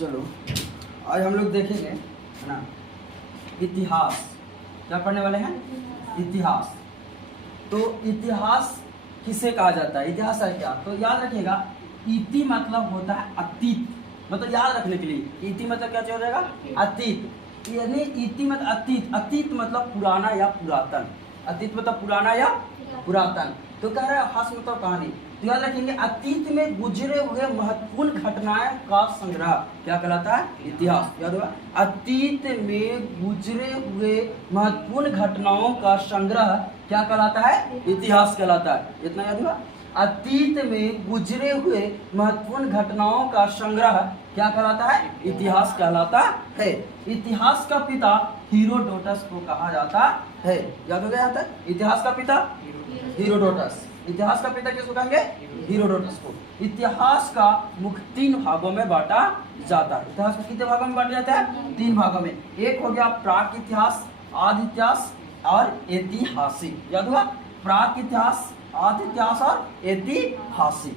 चलो आज हम लोग देखेंगे है ना इतिहास। क्या पढ़ने वाले हैं? इतिहास। तो इतिहास किसे कहा जाता है? इतिहास है क्या? तो याद रखिएगा, इति मतलब होता है अतीत। मतलब याद रखने के लिए इति मतलब क्या हो जाएगा? अतीत। यानी इति मतलब अतीत। अतीत मतलब पुराना या पुरातन। अतीत मतलब पुराना या पुरातन। तो कह रहा है हास मतलब कहानी। तो याद रखेंगे अतीत में गुजरे हुए महत्वपूर्ण घटनाएं का संग्रह क्या कहलाता है? इतिहास। याद होगा, अतीत में गुजरे हुए महत्वपूर्ण घटनाओं का संग्रह क्या कहलाता है? इतिहास कहलाता है। इतना याद होगा, अतीत में गुजरे हुए महत्वपूर्ण घटनाओं का संग्रह क्या कहलाता है? इतिहास कहलाता है। इतिहास का पिता हीरोडोटस को कहा जाता है। याद हो गया यहाँ तक? इतिहास का पिता हीरोडोटस। इतिहास का पिता किसको कहेंगे? हीरोडोटस को। इतिहास का मुख्य 3 भागों में बांटा जाता है। इतिहास को कितने भागों में बांटा जाता है? 3 भागों में। एक हो गया प्राक इतिहास, आदि इतिहास और ऐतिहासिक। याद हुआ, प्राक इतिहास, आदि इतिहास और ऐतिहासिक।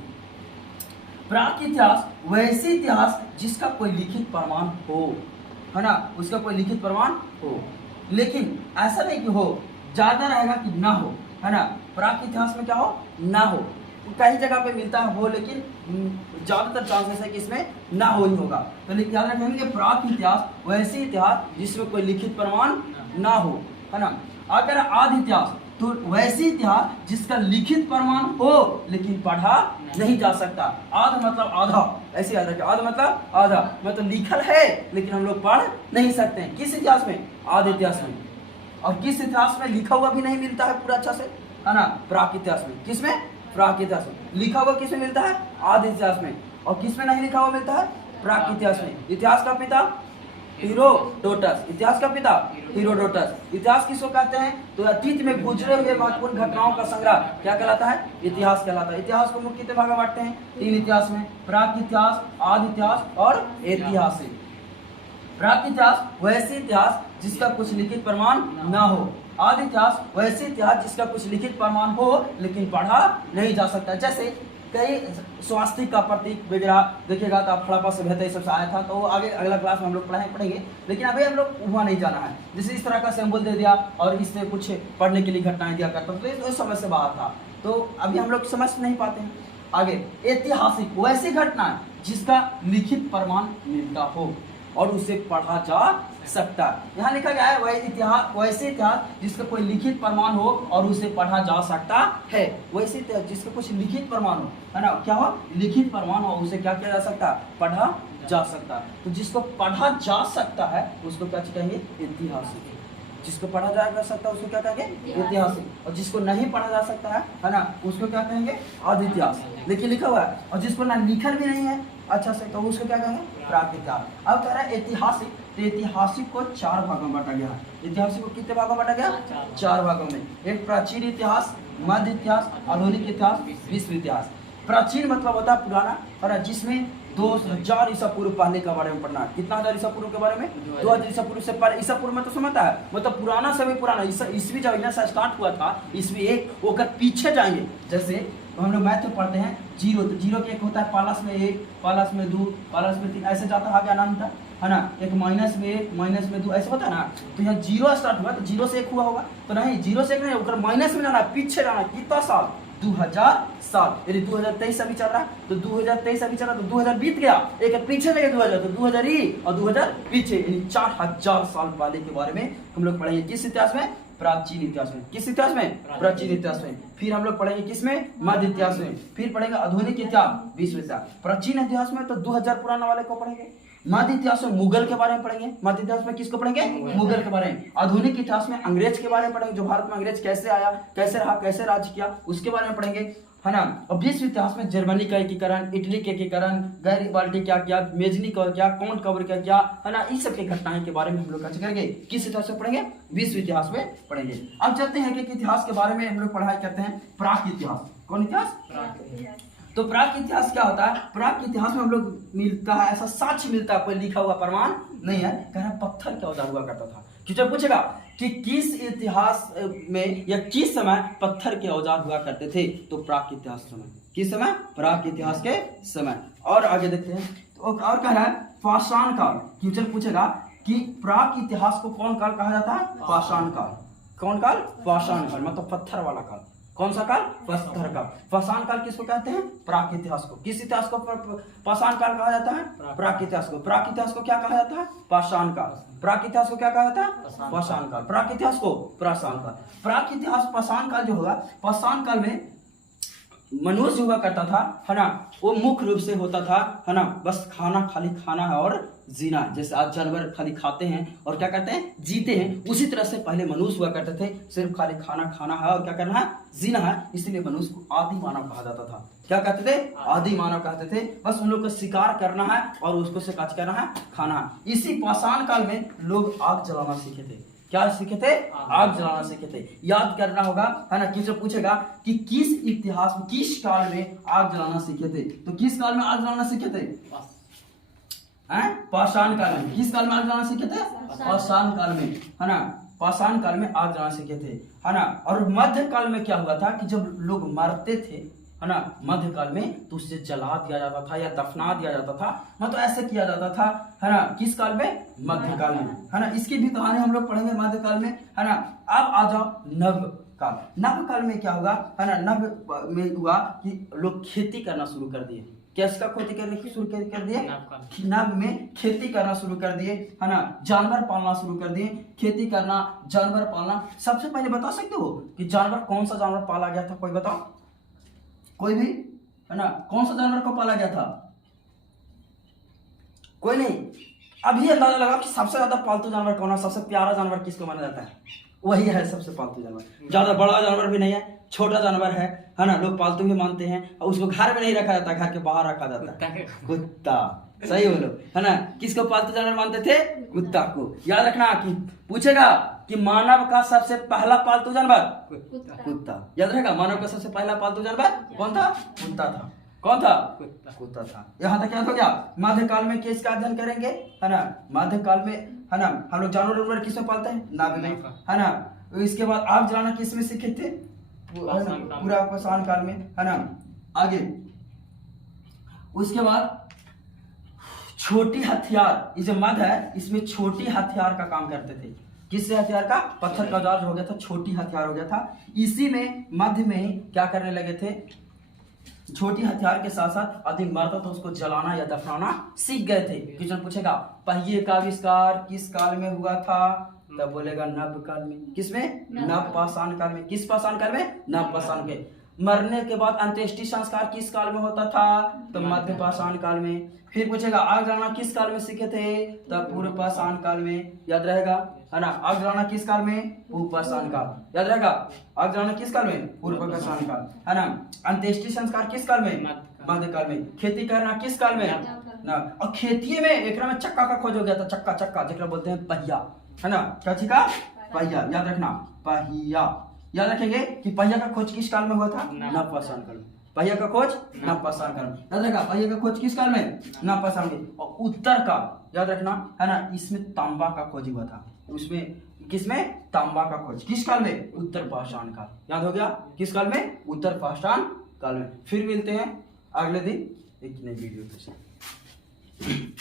प्राक इतिहास वैसे इतिहास जिसका कोई लिखित प्रमाण हो, है ना, उसका कोई लिखित प्रमाण हो, लेकिन ऐसा नहीं कि हो, ज्यादा रहेगा कि ना हो, है ना। प्राक इतिहास में क्या हो? ना हो। कई जगह पे मिलता है हो, लेकिन ज्यादातर चांसेस है कि इसमें ना हो ही होगा। तो याद रखेंगे प्राक इतिहास वैसे इतिहास जिसमें कोई लिखित प्रमाण ना हो, है ना। अगर आदि इतिहास तो वैसे इतिहास जिसका लिखित प्रमाण हो लेकिन पढ़ा नहीं जा सकता। आध मतलब आधा, ऐसे याद रखें। आध मतलब आधा, मतलब लिखल है लेकिन हम लोग पढ़ नहीं सकते हैं। किस इतिहास में? आदि इतिहास में। और किस इतिहास में लिखा हुआ भी नहीं मिलता है पूरा अच्छा से, है ना? प्राक इतिहास में। किस में? प्राक इतिहास में। लिखा हुआ किस में मिलता है? आदि इतिहास में। और किस में नहीं लिखा हुआ मिलता है? प्राक इतिहास में। इतिहास का पिता हीरोडोटस। इतिहास का पिता हीरोडोटस। इतिहास किसको कहते हैं? तो अतीत में गुजरे हुए महत्वपूर्ण घटनाओं का संग्रह क्या कहलाता है? इतिहास कहलाता है। इतिहास को मुख्य कितने भाग में बांटते हैं? 3 इतिहास में, प्राक इतिहास, आदि इतिहास और ऐतिहासिक। प्राक इतिहास वैसे इतिहास जिसका कुछ लिखित प्रमाण ना हो। आदि इतिहास वैसे इतिहास जिसका कुछ लिखित प्रमाण हो लेकिन पढ़ा नहीं जा सकता। जैसे कई स्वास्तिक का प्रतीक वगैरह देखिएगा तो आप हड़प्पा सभ्यता सबसे आया था, तो अगे अगला क्लास में हम लोग पढ़ेंगे, लेकिन अभी हम लोग वहाँ नहीं जाना है। जैसे इस तरह का सिंबल दे दिया और इससे कुछ पढ़ने के लिए घटनाएं दिया करता, तो ये समझ से बाहर था, तो अभी हम लोग समझ नहीं पाते हैं। आगे ऐतिहासिक वैसी घटना जिसका लिखित प्रमाण मिलता हो और उसे पढ़ा जा सकता है। यहाँ लिखा गया है वैसे इतिहास जिसका कोई लिखित प्रमाण हो और उसे पढ़ा जा सकता है। वैसे इतिहास जिसका कुछ लिखित प्रमाण हो, है ना, क्या हो? लिखित प्रमाण हो, उसे क्या किया जा सकता है? पढ़ा जा सकता है। तो जिसको पढ़ा जा सकता है उसको क्या कहेंगे? ऐतिहासिक। जिसको पढ़ा जा सकता है उसको क्या कहेंगे? ऐतिहासिक। और जिसको नहीं पढ़ा जा सकता है ना, उसको क्या कहेंगे? आदि इतिहास। लेकिन लिखा हुआ है। और जिसको ना लिखल भी नहीं है अच्छा से, तो उसको क्या कहेंगे? प्राक इतिहास। अब कह रहा है ऐतिहासिक। तो ऐतिहासिक को 4 भागों में बांटा गया है। ऐतिहासिक को कितने भागों में बांटा गया? 4 भागों में। एक प्राचीन इतिहास, मध्य इतिहास, आधुनिक इतिहास, विश्व इतिहास। प्राचीन मतलब होता है पुराना, और जिसमें 2000 ईसा पूर्व पहले के बारे में पढ़ना है। कितना 1000 ईसा पूर्व के बारे में? 2000 ईसा पूर्व से पहले। ईसा पूर्व में तो समझता है, मतलब पुराना समय पुराना। ईसवी जब यहाँ से स्टार्ट हुआ था, ईसवी 1 होकर पीछे जाएंगे। जैसे हम लोग मैथ में पढ़ते हैं जीरो, तो जीरो के 1 होता है प्लस में 1, प्लस में 2, प्लस में 3, ऐसे जाता है अनंत, है ना। एक माइनस में 1, माइनस में 2, ऐसे होता है ना। तो यहाँ 0 स्टार्ट हुआ तो 0 से 1 हुआ होगा, तो नहीं 0 से 1 नहीं होकर माइनस में जाना, पीछे जाना। कितना साल? 2000 साल। यदि 2023 अभी चल रहा है तो 2023 अभी चल रहा है, तो 2000 बीत गया, एक पीछे लगे 2000, तो 2000 ही और 2000 पीछे, यानी 4000 साल पहले के बारे में हम लोग पढ़ेंगे। किस इतिहास में? प्राचीन इतिहास में। किस इतिहास में? प्राचीन इतिहास में। फिर हम लोग पढ़ेंगे किस में? मध्य इतिहास में। फिर पढ़ेंगे आधुनिक इतिहास, विश्व इतिहास। प्राचीन इतिहास में तो 2000 पुराना वाले को पढ़ेंगे। मध्य इतिहास में मुगल के बारे में पढ़ेंगे। मध्य इतिहास में किसको पढ़ेंगे? मुगल के बारे में। आधुनिक इतिहास में अंग्रेज के बारे में पढ़ेंगे, जो भारत में अंग्रेज कैसे आया, कैसे रहा, कैसे राज किया, उसके बारे में पढ़ेंगे, है ना। और विश्व इतिहास में जर्मनी का एकीकरण, इटली के एकीकरण, गैरिबाल्डी क्या किया, मेजनी का क्या, कौन कब्र क्या किया, है ना, इस सब की घटनाएं के बारे में हम लोग क्या करेंगे? किस इतिहास में पढ़ेंगे? विश्व इतिहास में पढ़ेंगे। अब चलते हैं कि इतिहास के बारे में हम लोग पढ़ाई करते हैं प्राक इतिहास। कौन इतिहास? तो प्राक इतिहास क्या होता है? प्राक इतिहास में हम लोग मिलता है, ऐसा साक्ष्य मिलता है, कोई लिखा हुआ प्रमाण नहीं है। कह रहा है पत्थर का औजार हुआ करता था। टीचर पूछेगा कि किस इतिहास में या किस समय पत्थर के औजार हुआ करते थे, तो प्राक इतिहास समय। किस समय? प्राक इतिहास के समय। और आगे देखते हैं, तो और कह रहा है पाषाण काल। क्वेश्चन पूछेगा कि प्राक इतिहास को कौन काल कहा जाता है? पाषाण काल। कौन काल? पाषाण काल, मतलब पत्थर वाला काल। कौन सा काल? पत्थर काल। पाषाण काल किसको कहते हैं? प्राक इतिहास को। किस इतिहास को पाषाण काल कहा जाता है? प्राक इतिहास को। प्राक इतिहास को क्या कहा जाता है? पाषाण काल। प्राक इतिहास को क्या कहा जाता है? पाषाण काल। प्राक इतिहास को पाषाण काल। प्राक इतिहास पाषाण काल जो होगा, पाषाण काल में मनुष्य हुआ करता था, है ना, वो मुख्य रूप से होता था, है ना, बस खाना, खाली खाना है और जीना। जैसे आज जानवर खाली खाते हैं और क्या करते हैं? जीते हैं। उसी तरह से पहले मनुष्य हुआ करते थे, सिर्फ खाली खाना खाना है और क्या करना है? जीना है। इसलिए मनुष्य को आदि मानव कहा जाता था। क्या कहते थे? आदि मानव कहते थे। बस उन लोग को शिकार करना है और उसको से काट करना है, खाना है। इसी पाषाण काल में लोग आग जलाना सीखे थे। क्या सीखे थे? आग जलाना सीखे थे। याद करना होगा, है ना। किससे पूछेगा कि किस इतिहास में, किस काल में आग जलाना सीखे थे? तो किस काल में आग जलाना सीखे थे? पाषाण काल में। किस काल में आग जलाना सीखे थे? पाषाण काल में, है ना। पाषाण काल में आग जलाना सीखे थे, है ना। और मध्य काल में क्या हुआ था कि जब लोग मरते थे, है ना, मध्य काल में, तो उससे जला दिया जाता था या दफना दिया जाता था, मतलब ऐसे किया जाता था, है ना। किस काल में? मध्य काल में, है ना। इसकी भी कहानी हम लोग पढ़ेंगे मध्य काल में, है ना। अब आ जाओ नव काल। नव काल में क्या होगा, है ना। नव में हुआ कि लोग खेती करना शुरू कर दिए। किसका खेती करने शुरू कर दिए? नव में खेती करना शुरू कर दिए, है ना। जानवर पालना शुरू कर दिए। खेती करना, जानवर पालना। सबसे पहले बता सकते हो कि जानवर, कौन सा जानवर पाला गया था? कोई बताओ, कोई भी, है ना। कौन सा जानवर को पाला गया था? कोई नहीं। अभी अंदाजा लगा कि सबसे ज्यादा पालतू जानवर कौन है? सबसे प्यारा जानवर किसको माना जाता है? वही है सबसे पालतू जानवर। ज्यादा बड़ा जानवर भी नहीं है, छोटा जानवर है ना। लोग पालतू भी मानते हैं और उसको घर में नहीं रखा जाता, घर के बाहर रखा जाता है। कुत्ता। सही बोलो, है ना। किसको पालतू जानवर मानते थे? कुत्ता को। याद रखना कि पूछेगा कि मानव का सबसे पहला पालतू जानवर कुत्ता। याद रहेगा, मानव का सबसे पहला पालतू जानवर कौन था? कुत्ता था। कौन था? कुत्ता था। यहाँ तक याद हो गया। मध्यकाल में किसका अध्ययन करेंगे, है ना। मध्यकाल में, है ना, हम लोग जानवर किस में पालते हैं? नाव में, है ना। इसके बाद आग जलाना किस में सीखे थे? पूरा पाषाण काल में, है ना। आगे उसके बाद छोटी हथियार, ये जो मध्य है इसमें छोटी हथियार का काम करते थे। किससे हथियार का? पत्थर का औजार हो गया था, छोटी हथियार हो गया था। इसी में मध्य में क्या करने लगे थे? छोटी हथियार के साथ साथ अधिक मरता तो उसको जलाना या दफनाना सीख गए थे। क्वेश्चन पूछेगा पहिए का आविष्कार किस काल में हुआ था? तब बोलेगा नव काल में। किसमें? नव पाषाण काल में। किस पाषाण काल में? नव पाषाण के। मरने के बाद अंत्येष्टि संस्कार किस काल में होता था? तो मध्य पाषाण काल में। फिर पूछेगा आग जलाना किस काल में सीखे थे? तब पूर्व पाषाण काल में। याद रहेगा, है ना। आग जलाना किस काल में? पूर्व पाषाण काल। याद रहेगा, आग जलाना किस काल में? पूर्व पाषाण काल, है ना। अंत्येष्टि संस्कार किस काल में? मध्य काल में। खेती करना किस काल में? ना। और खेती में एक में चक्का का खोज हो गया था। चक्का, चक्का जिसको बोलते हैं पहिया, है ना। क्या चीज का? पहिया। याद रखना, पहिया। याद रखेंगे कि पहिया का खोज किस काल में हुआ था? नव पाषाण काल में। पहिया का खोज नव पाषाण काल में। याद रखा, पहिया का खोज किस काल में? नव पाषाण में। और उत्तर काल, याद रखना, है ना, इसमें तांबा का खोज हुआ था। उसमें किसमें? तांबा का खोज किस काल में? उत्तर पाषाण काल। याद हो गया, किस काल में? उत्तर पाषाण काल में। फिर मिलते हैं अगले दिन एक नई वीडियो के साथ।